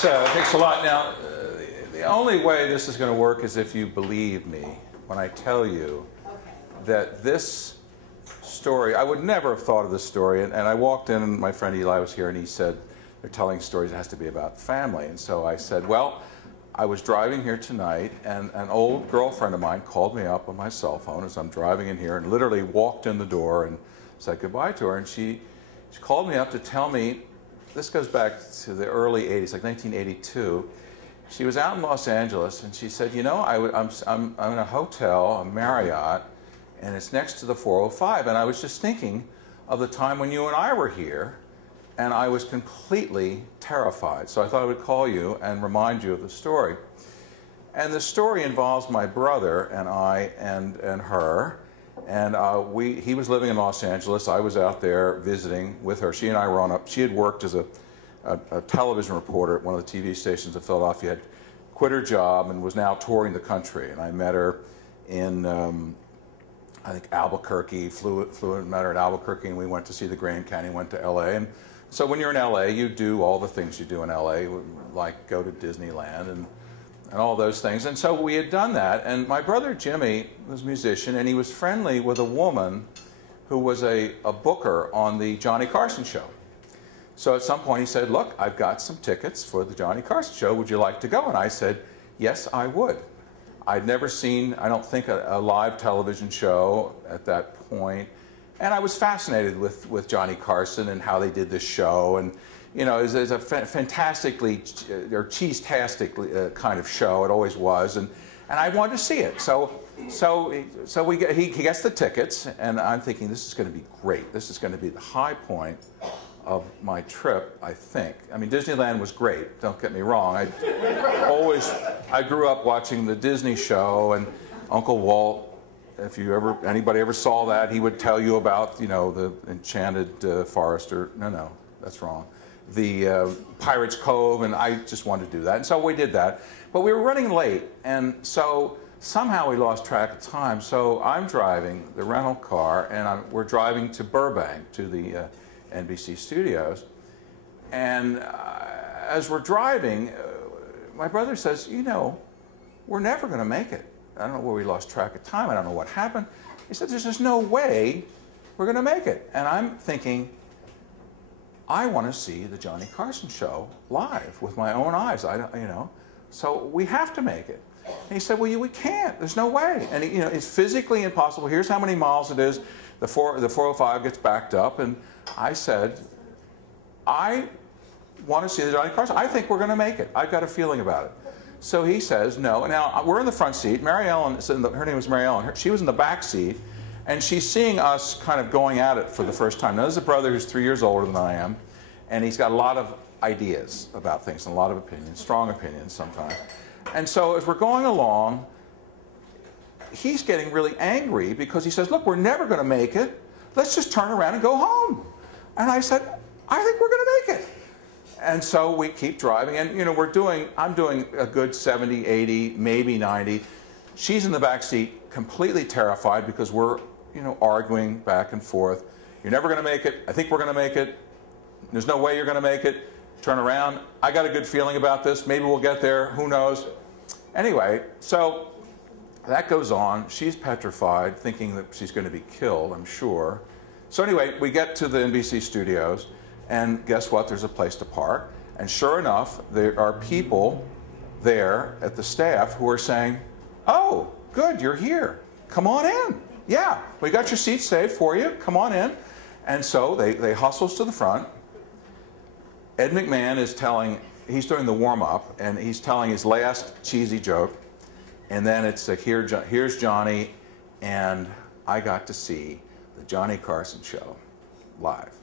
Thanks a lot. Now, the only way this is going to work is if you believe me when I tell you that this story, I would never have thought of this story, and I walked in, and my friend Eli was here, and he said, they're telling stories, it has to be about family. And so I said, well, I was driving here tonight, and an old girlfriend of mine called me up on my cell phone as I'm driving in here, and literally walked in the door and said goodbye to her, and she called me up to tell me, this goes back to the early 80s, like 1982. She was out in Los Angeles, and she said, you know, I'm in a hotel, a Marriott, and it's next to the 405, and I was just thinking of the time when you and I were here, and I was completely terrified. So I thought I would call you and remind you of the story. And the story involves my brother and I and her, and he was living in Los Angeles. I was out there visiting with her. She and I were on she had worked as a television reporter at one of the TV stations in Philadelphia, had quit her job and was now touring the country. And I met her in, I think, Albuquerque, flew and met her in Albuquerque, and we went to see the Grand Canyon, went to LA. And so when you're in LA, you do all the things you do in LA, like go to Disneyland and all those things. And so we had done that, and my brother Jimmy was a musician, and he was friendly with a woman who was a booker on the Johnny Carson show. So at some point he said, look, I've got some tickets for the Johnny Carson show. Would you like to go? And I said, yes, I would. I'd never seen, I don't think, a live television show at that point. And I was fascinated with Johnny Carson and how they did this show. And, you know, it was a fantastically, or cheese-tastic kind of show. It always was. And I wanted to see it. So he gets the tickets, and I'm thinking, this is going to be great. This is going to be the high point of my trip, I think. I mean, Disneyland was great, don't get me wrong. I grew up watching the Disney show, and Uncle Walt, if anybody ever saw that, he would tell you about, you know, the Enchanted Forest, or, no, that's wrong. The Pirates Cove, and I just wanted to do that. And so we did that. But we were running late, and so somehow we lost track of time. So I'm driving the rental car, and we're driving to Burbank, to the NBC studios. And as we're driving, my brother says, you know, we're never going to make it. I don't know where we lost track of time. I don't know what happened. He said, there's just no way we're going to make it. And I'm thinking, I want to see the Johnny Carson show live with my own eyes. You know, so we have to make it. And he said, well, we can't. There's no way. And you know, it's physically impossible. Here's how many miles it is. The 405 gets backed up. And I said, I want to see the Johnny Carson. I think we're going to make it. I've got a feeling about it. So he says, no. Now, we're in the front seat. Mary Ellen, her name was Mary Ellen. She was in the back seat. And she's seeing us kind of going at it for the first time. Now, this is a brother who's 3 years older than I am. And he's got a lot of ideas about things and a lot of opinions, strong opinions sometimes. And so as we're going along, he's getting really angry because he says, look, we're never going to make it. Let's just turn around and go home. And I said, I think we're going to make it. And so we keep driving, and you know, I'm doing a good 70, 80, maybe 90. She's in the back seat, completely terrified because we're, you know, arguing back and forth. You're never going to make it. I think we're going to make it. There's no way you're going to make it. Turn around. I got a good feeling about this. Maybe we'll get there. Who knows? Anyway, so that goes on. She's petrified, thinking that she's going to be killed, I'm sure. So anyway, we get to the NBC studios. And guess what? There's a place to park. And sure enough, there are people there at the staff who are saying, oh, good, you're here. Come on in. Yeah, we got your seats saved for you. Come on in. And so they hustle us to the front. Ed McMahon is he's doing the warm-up, and he's telling his last cheesy joke. And then it's like, here's Johnny, and I got to see the Johnny Carson show live.